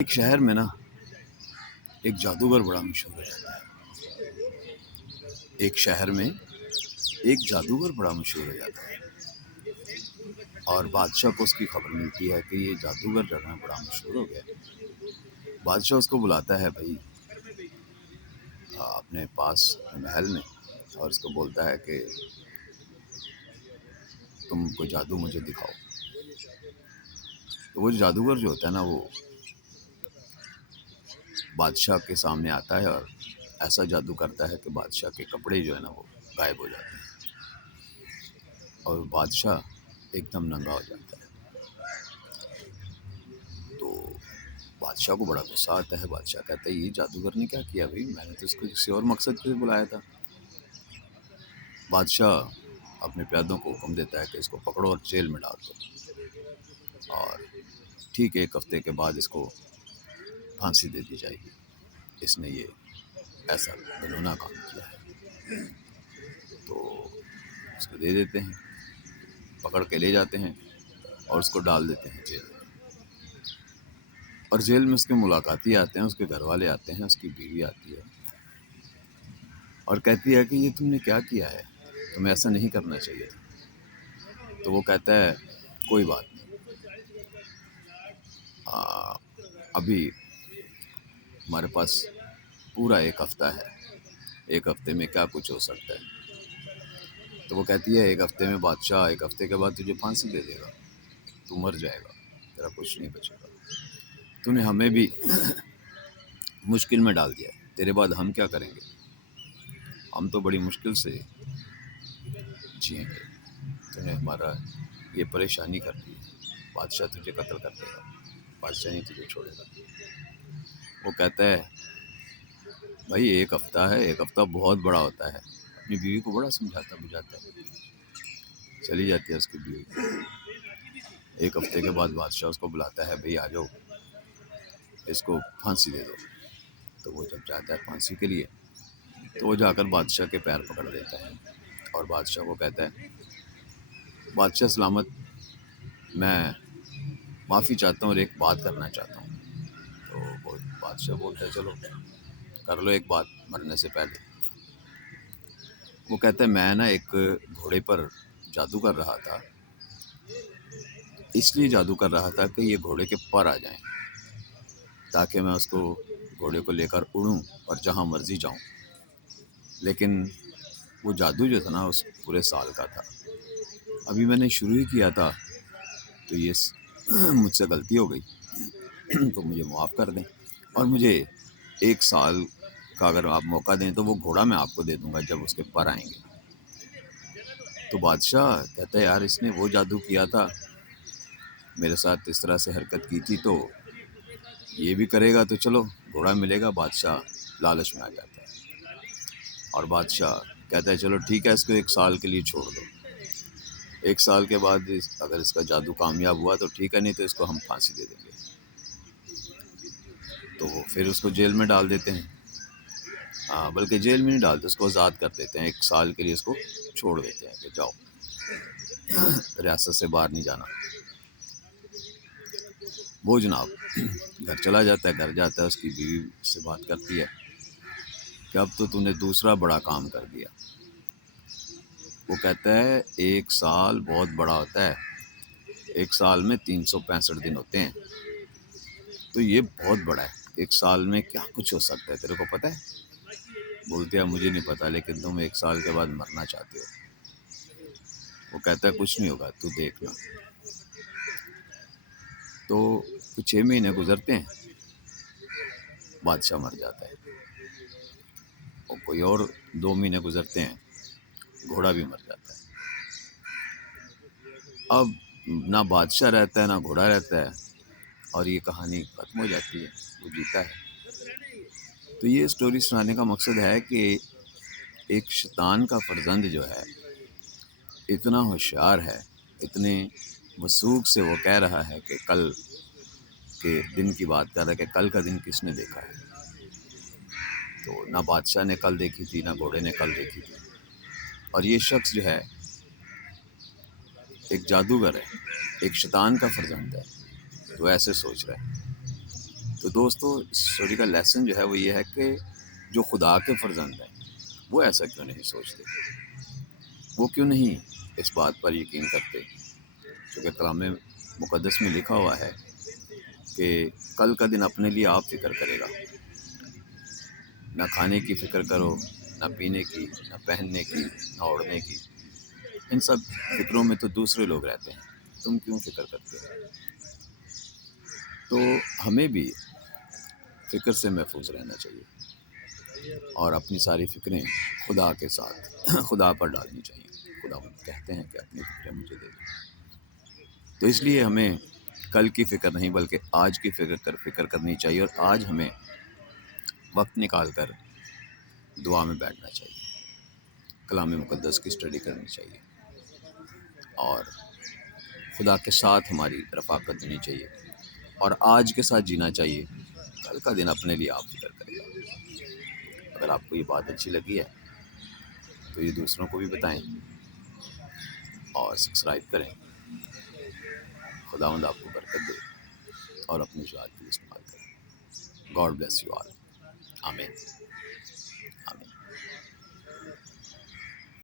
ایک شہر میں نا ایک جادوگر بڑا مشہور ہو جاتا ہے۔ ایک شہر میں ایک جادوگر بڑا مشہور ہو جاتا ہے اور بادشاہ کو اس کی خبر ملتی ہے کہ یہ جادوگر جو ہے بڑا مشہور ہو گیا۔ بادشاہ اس کو بلاتا ہے بھائی اپنے پاس محل میں، اور اس کو بولتا ہے کہ تم کو جادو مجھے دکھاؤ۔ تو وہ جادوگر جو ہوتا ہے نا وہ بادشاہ کے سامنے آتا ہے اور ایسا جادو کرتا ہے کہ بادشاہ کے کپڑے جو ہے نا وہ غائب ہو جاتے ہیں اور بادشاہ ایک دم ننگا ہو جاتا ہے۔ تو بادشاہ کو بڑا غصہ آتا ہے۔ بادشاہ کہتا ہے یہ جادوگر نے کیا کیا بھائی، میں نے تو اس کو کسی اور مقصد کے لیے بلایا تھا۔ بادشاہ اپنے پیادوں کو حکم دیتا ہے کہ اس کو پکڑو اور جیل میں ڈال دو، اور ٹھیک 1 ہفتے کے بعد اس کو پھانسی دے دی جائے گی، اس نے یہ ایسا گنونا کام کیا ہے۔ تو اس کو دے دیتے ہیں، پکڑ کے لے جاتے ہیں اور اس کو ڈال دیتے ہیں جیل میں۔ اور جیل میں اس کے ملاقاتی آتے ہیں، اس کے گھر والے آتے ہیں، اس کی بیوی آتی ہے اور کہتی ہے کہ یہ تم نے کیا کیا ہے، تمہیں ایسا نہیں کرنا چاہیے تھا۔ تو وہ کہتا ہے کوئی بات نہیں، ابھی ہمارے پاس پورا 1 ہفتہ ہے، 1 ہفتے میں کیا کچھ ہو سکتا ہے۔ تو وہ کہتی ہے 1 ہفتے میں بادشاہ 1 ہفتے کے بعد تجھے پھانسی دے دے گا، تو مر جائے گا، تیرا کچھ نہیں بچے گا، تو نے ہمیں بھی مشکل میں ڈال دیا، تیرے بعد ہم کیا کریں گے، ہم تو بڑی مشکل سے جئیں گے، تو نے ہمارا یہ پریشانی کر دی، بادشاہ تجھے قتل کر دے گا، بادشاہ نہیں تجھے چھوڑے گا۔ وہ کہتا ہے بھائی 1 ہفتہ ہے، 1 ہفتہ بہت بڑا ہوتا ہے۔ اپنی بیوی کو بڑا سمجھاتا بجھاتا ہے، چلی جاتی ہے اس کی بیوی۔ 1 ہفتے کے بعد بادشاہ اس کو بلاتا ہے، بھائی آ جاؤ اس کو پھانسی دے دو۔ تو وہ جب جاتا ہے پھانسی کے لیے تو وہ جا کر بادشاہ کے پیر پکڑ دیتا ہے اور بادشاہ کو کہتا ہے بادشاہ سلامت، میں معافی چاہتا ہوں اور ایک بات کرنا چاہتا ہوں۔ تو وہ بادشاہ بولتا ہے چلو کر لو ایک بات مرنے سے پہلے۔ وہ کہتا ہے میں نا ایک گھوڑے پر جادو کر رہا تھا، اس لیے جادو کر رہا تھا کہ یہ گھوڑے کے پر آ جائیں تاکہ میں اس کو گھوڑے کو لے کر اڑوں اور جہاں مرضی جاؤں۔ لیکن وہ جادو جو تھا نا اس پورے سال کا تھا، ابھی میں نے شروع ہی کیا تھا، تو یہ مجھ سے غلطی ہو گئی، تو مجھے معاف کر دیں اور مجھے 1 سال کا اگر آپ موقع دیں تو وہ گھوڑا میں آپ کو دے دوں گا جب اس کے پر آئیں گے۔ تو بادشاہ کہتا ہے یار اس نے وہ جادو کیا تھا، میرے ساتھ اس طرح سے حرکت کی تھی، تو یہ بھی کرے گا تو چلو گھوڑا ملے گا۔ بادشاہ لالچ میں آ جاتا ہے اور بادشاہ کہتا ہے چلو ٹھیک ہے اس کو 1 سال کے لیے چھوڑ دو، 1 سال کے بعد اگر اس کا جادو کامیاب ہوا تو ٹھیک ہے، نہیں تو اس کو ہم پھانسی دے دیں گے۔ تو وہ پھر اس کو جیل میں ڈال دیتے ہیں، بلکہ جیل میں نہیں ڈالتے، اس کو آزاد کر دیتے ہیں، 1 سال کے لیے اس کو چھوڑ دیتے ہیں کہ جاؤ ریاست سے باہر نہیں جانا۔ وہ جناب گھر چلا جاتا ہے، گھر جاتا ہے، اس کی بیوی سے بات کرتی ہے کہ اب تو نے دوسرا بڑا کام کر دیا۔ وہ کہتا ہے 1 سال بہت بڑا ہوتا ہے، 1 سال میں 365 دن ہوتے ہیں، تو یہ بہت بڑا ہے، 1 سال میں کیا کچھ ہو سکتا ہے تیرے کو پتہ ہے؟ بولتے ہیں مجھے نہیں پتا، لیکن تم 1 سال کے بعد مرنا چاہتے ہو۔ وہ کہتا ہے کچھ نہیں ہوگا تو دیکھنا۔ تو 6 مہینے گزرتے ہیں، بادشاہ مر جاتا ہے، اور کوئی اور 2 مہینے گزرتے ہیں، گھوڑا بھی مر جاتا ہے۔ اب نہ بادشاہ رہتا ہے نہ گھوڑا رہتا ہے، اور یہ کہانی ختم ہو جاتی ہے، وہ جیتا ہے۔ تو یہ سٹوری سنانے کا مقصد ہے کہ ایک شیطان کا فرزند جو ہے اتنا ہوشیار ہے، اتنے وثوق سے وہ کہہ رہا ہے کہ کل کے دن کی بات کر رہا ہے کہ کل کا دن کس نے دیکھا ہے۔ تو نہ بادشاہ نے کل دیکھی تھی نہ گھوڑے نے کل دیکھی تھی، اور یہ شخص جو ہے ایک جادوگر ہے، ایک شیطان کا فرزند ہے، تو ایسے سوچ رہا ہے۔ تو دوستو اس اسٹوری کا لیسن جو ہے وہ یہ ہے کہ جو خدا کے فرزند ہیں وہ ایسا کیوں نہیں سوچتے، وہ کیوں نہیں اس بات پر یقین کرتے، کیونکہ کلام مقدس میں لکھا ہوا ہے کہ کل کا دن اپنے لیے آپ فکر کرے گا، نہ کھانے کی فکر کرو، نہ پینے کی، نہ پہننے کی، نہ اوڑھنے کی، ان سب فکروں میں تو دوسرے لوگ رہتے ہیں، تم کیوں فکر کرتے ہو؟ تو ہمیں بھی فکر سے محفوظ رہنا چاہیے اور اپنی ساری فکریں خدا کے ساتھ خدا پر ڈالنی چاہیے۔ خدا کہتے ہیں کہ اپنی فکریں مجھے دے دو، تو اس لیے ہمیں کل کی فکر نہیں بلکہ آج کی فکر کرنی چاہیے، اور آج ہمیں وقت نکال کر دعا میں بیٹھنا چاہیے، کلام مقدس کی اسٹڈی کرنی چاہیے، اور خدا کے ساتھ ہماری رفاقت ہونی چاہیے، اور آج کے ساتھ جینا چاہیے، کل کا دن اپنے لیے آپ فکر کریں گا۔ اگر آپ کو یہ بات اچھی لگی ہے تو یہ دوسروں کو بھی بتائیں اور سبسکرائب کریں۔ خداوند آپ کو برکت دے اور اپنی ذات کے لیے استعمال کریں۔ گاڈ بلیس یو آل، آمین۔